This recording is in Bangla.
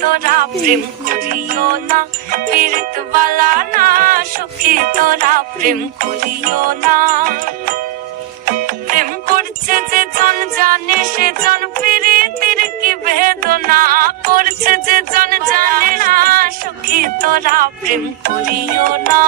তোরা প্রেম করিও না, পীড়িত বালা না সখী তোরা প্রেম করিও না। প্রেম করছে যে জন জানে সে জন পীড়িতের কি বেদনা করছে, যে জন জানে না সখী তোরা প্রেম করিও না।